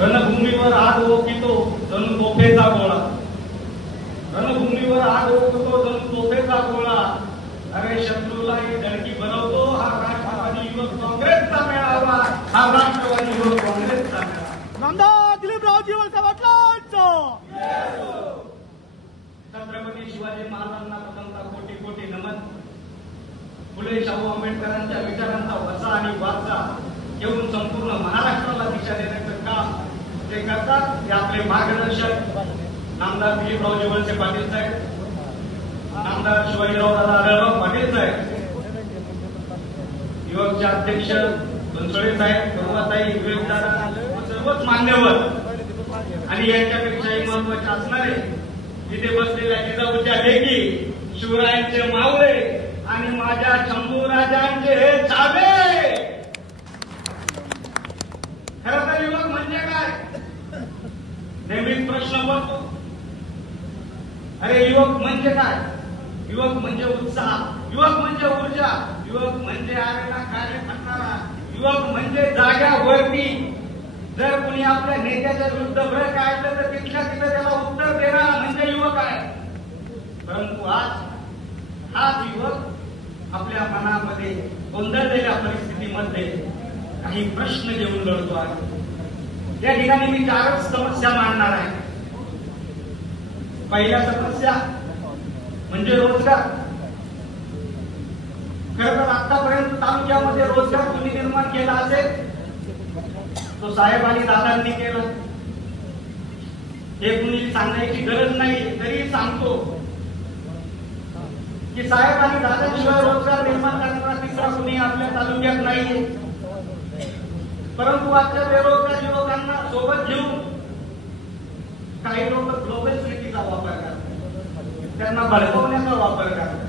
रणभूमीवर आग ओकितो जणू तोफेचा गोळा, रणभूमीवर आग ओकतो जणू तोफेचा गोळा. अरे शत्रूला ही धडकी बनवतो हा राष्ट्रवादी युवक काँग्रेसचा मेळावा, हा राष्ट्रवादी युवक काँग्रेसचा मेळावा. नामदार दिलीपरावजी वळसे पाटलांचं छत्रपती शिवाजी महाराजांना प्रथमतः कोटी कोटी नमन. फुले शाहू आंबेडकरांच्या विचारांचा वसा आणि वाचा घेऊन संपूर्ण महाराष्ट्राला दिशा देण्याचं काम ते करतात. ते आपले मार्गदर्शक नामदार दिलीपरावजी वळसे पाटील साहेब, नामदार शिवाजीराव दादा आढळराव पाटील साहेब, युवकचे अध्यक्ष बनसोडे साहेब, करुणाताई दादा, सर्वच मान्यवर आणि यांच्यापेक्षाही महत्वाचे असणारे तिथे बसलेल्या जिजाऊच्या लेकी, शिवरायांचे मावळे आणि माझ्या शंभूराजांचे हे छावे. खरं तर युवक म्हणजे काय नेहमीच प्रश्न पडतो. अरे युवक म्हणजे काय? युवक म्हणजे उत्साह, युवक म्हणजे ऊर्जा, युवक म्हणजे आरेला कार्य करणारा, युवक म्हणजे जाग्यावरती जर कुणी आपल्या नेत्याच्या विरुद्ध भर काढलं तर तिथल्या तिथं त्याला उत्तर देणारा म्हणजे युवक आहे. परंतु आज हाच युवक आपल्या मनामध्ये गोंधळलेल्या परिस्थितीमध्ये काही प्रश्न घेऊन लढतो आहे. या ठिकाणी मी 4च समस्या मांडणार आहे. पहिल्या समस्या म्हणजे रोजगार. खरं तर आतापर्यंत तालुक्यामध्ये रोजगार कुणी निर्माण केला असेल तो साहेब आणि दादांनी केला. हे कुणी सांगण्याची गरज नाही, तरी सांगतो की साहेब आणि दादांशिवाय रोजगार निर्माण करणारा तिसरा कुणी आपल्या तालुक्यात नाहीये. परंतु आजच्या बेरोजगार युवकांना सोबत घेऊन काही लोक ग्लोबल सिटीचा वापर करतात, त्यांना भडकवण्याचा वापर करतात.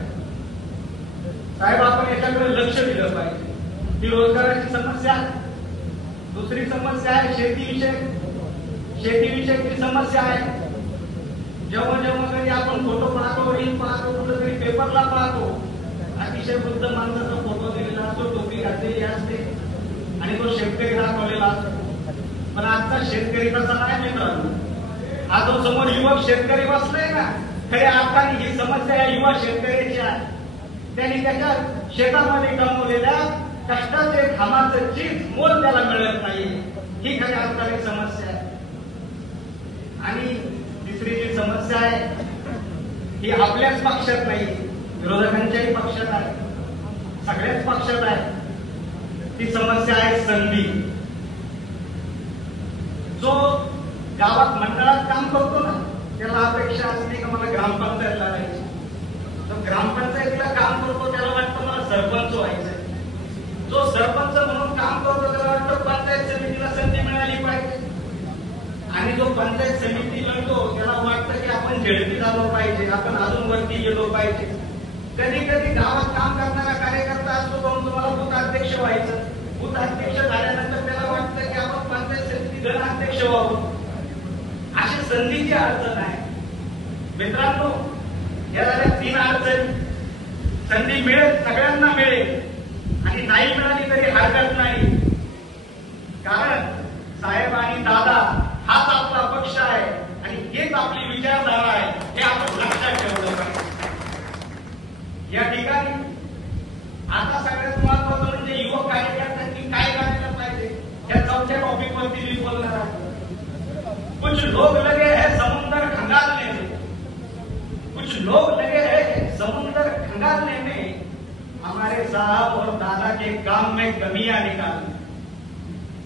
साहेब आपण याच्याकडे लक्ष दिलं पाहिजे. ही रोजगाराची समस्या. दुसरी समस्या आहे शेतीविषयी समस्या आहे. जेव्हा जेव्हा कधी आपण फोटो पाहतो, रील पाहतो, कुठं तरी पेपरला पाहतो, अतिशय वृद्ध माणसाचा फोटो दिलेला असतो, टोपी घातलेली असते आणि तो शेतकरी दाखवलेला असतो. पण आजचा शेतकरी तसा नाही मित्रांनो. हा जो समोर युवक शेतकरी बसलाय ना, खऱ्या अर्थाने ही समस्या या युवा शेतकऱ्याची आहे. त्यांनी त्याच्या शेतामध्ये कमवलेल्या कष्टाचे घामाचं चीज मोल त्याला मिळत नाही, ही खऱ्या अर्थाने समस्या आहे. आणि तिसरी जी समस्या आहे ही आपल्याच पक्षात नाही, विरोधकांच्याही पक्षात आहे, सगळ्याच पक्षात आहे. ती समस्या आहे संधी. जो गावात मंडळात काम करतो ना, त्याला अपेक्षा असते की मला ग्रामपंचायतला राहायची. तो ग्रामपंचायतीला काम करतो त्याला वाटतं मला सरपंच व्हायचंय. जो सरपंच म्हणून काम करतो त्याला वाटतं पंचायत समितीला संधी मिळाली पाहिजे. आणि जो पंचायत समिती लढतो त्याला वाटतं की आपण झेडपी झालो पाहिजे, आपण अजून वरती गेलो पाहिजे. कधी कधी गावात काम करणारा कार्यकर्ता असतो म्हणून तुम्हाला बूथ अध्यक्ष व्हायचं. बूथ अध्यक्ष झाल्यानंतर त्याला वाटतं की आपण पंचायत समिती गणाध्यक्ष व्हावं. अशी संधीची अडचण आहे मित्रांनो. या झाल्या 3 अडचणी. संधी मिळेल, सगळ्यांना मिळेल, आणि नाही मिळाली तरी हरकत नाही. कारण साहेब आणि दादा हाच आपला पक्ष आहे आणि हेच आपली विचारधारा आहे, हे आपण लक्षात ठेवलं पाहिजे. या ठिकाणी आता सगळ्यात महत्वाचं म्हणजे युवक कार्यकर्त्यांनी काय करायला पाहिजे, या 4थ्या टॉपिक वरती मी बोलणार आहे. कुछ लोग लगे हैं समुंदर खंगालने में, कुछ लोग लगे हैं समुंदर खंगालने में, हमारे साहब और दादा के काम में कमियां निकालने.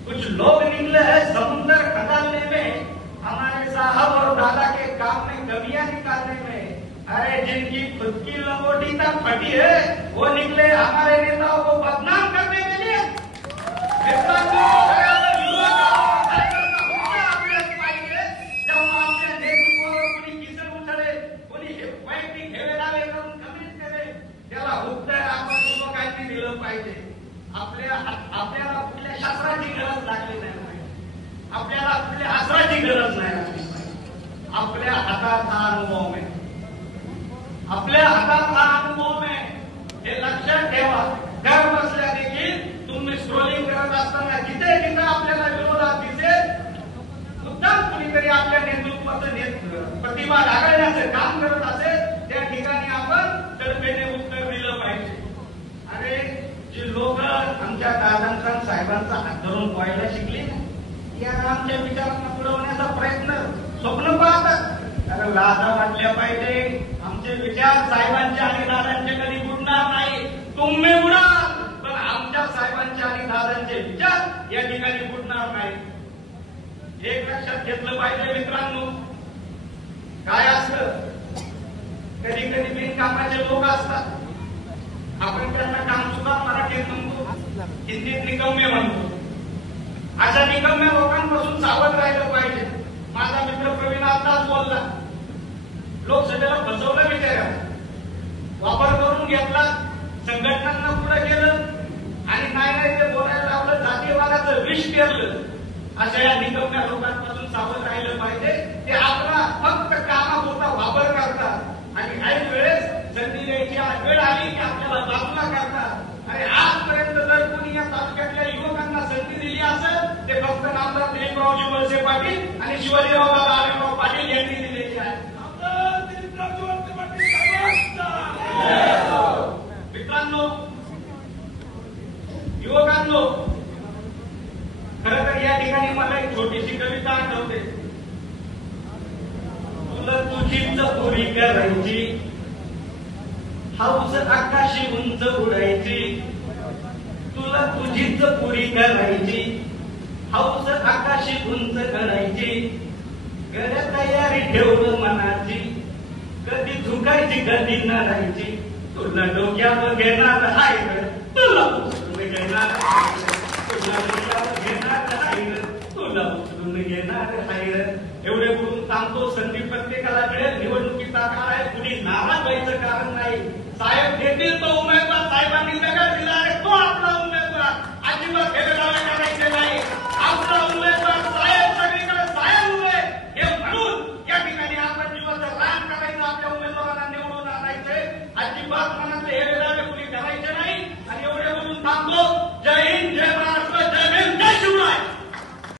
कुछ लोग निकले हैं समुंदर खंगालने में, हमारे साहब और दादा के काम में कमियां निकालने में. अरे जिनकी खुद की लंगोटी तक फटी है वो निकले हमारे नेताओं को बदनाम करने के लिए. आपल्याला कुठल्या शास्त्राची गरज लागली नाही, आपल्याला कुठल्या अस्त्राची गरज नाही लागली. आपल्या हातात हा अनुभव आहे, आपल्या हातात हा अनुभव आहे, हे लक्षात ठेवा. घर बसल्या देखील तुम्ही स्क्रोलिंग करत असताना जिथे जिथे आपल्याला विरोधात दिसेल प्रतिमा ढाकळण्याचं काम करत असेल त्या ठिकाणी आपण तडफेने उत्तर दिलं पाहिजे. अरे जी लोक आमच्या दादांचा साहेबांचा हात धरून पोहायला शिकली ना, या आमच्या विचारांना पुरवण्याचा प्रयत्न स्वप्न पाहतात. अरे लाजा वाटल्या पाहिजे. आमचे विचार साहेबांच्या आणि दादांचे कधी बुडणार नाही. तुम्ही बुडाल पण आमच्या साहेबांचे आणि दादांचे विचार या ठिकाणी बुडणार नाही. एक लक्षात घेतलं पाहिजे मित्रांनो. काय असतं, कधी कधी बिनकामाचे लोक असतात. आपण त्यांना काम सुद्धा मराठीत म्हणतो, हिंदीत निकम्मे म्हणतो. अशा निकम्या लोकांपासून सावध राहिलं पाहिजे. माझा मित्र प्रवीण आताच बोलला, लोकसभेला फसवलं विचारा, वापर करून घेतला, संघटनांना पुढे केलं आणि नाही ते बोलायला लावलं, जातीयवादाचं विष पेरलं. अशा या निकम्या लोकांपासून सावध राहिलं पाहिजे. ते आपला फक्त कामापुरता वापर करतात आणि ऐन वेळेस संधी द्यायची वेळ आली की आपल्याला बाजूला करतात. आणि आजपर्यंत जर कोणी या तालुक्यातल्या युवकांना संधी दिली असेल ते फक्त नामदार दिलीपरावजी वळसे पाटील आणि शिवाजीराव आढळराव पाटील यांनी दिलेली आहे. मित्रांनो, युवकांनो, खरं तर या ठिकाणी मला एक छोटीशी कविता आठवते. तुला तुझीच पुरी करायची, हौस आकाशी उंच उडायची. तुला तुझीच पुरी करायची, हौस आकाशी उंच करायची. गड्या तयारी ठेवलं मनाची, कधी झुकायची कधी नारायची. तुला डोक्यावर घेणार हाय ग, तुला उचलून घेणार हाय ग. तुला डोक्यावर घेणार हाय ग, तुला उचलून घेणार हाय ग. एवढे बोलून थांबतो. संधी प्रत्येकाला मिळेल. निवडणुकीचा काळ आहे, कुणी नाराज व्हायचं कारण नाही. साहेब देतील तो उमेदवार, साहेबांनी दगड दिला आहे तो आपला उमेदवार. अजिबात भेदभाव करायचे नाही. आपला उमेदवार साहेब, सगळीकडे साहेब उभे हे म्हणून या ठिकाणी आपण जीवाचं रान करायचं, आपल्या उमेदवारांना निवडून आणायचंय. अजिबात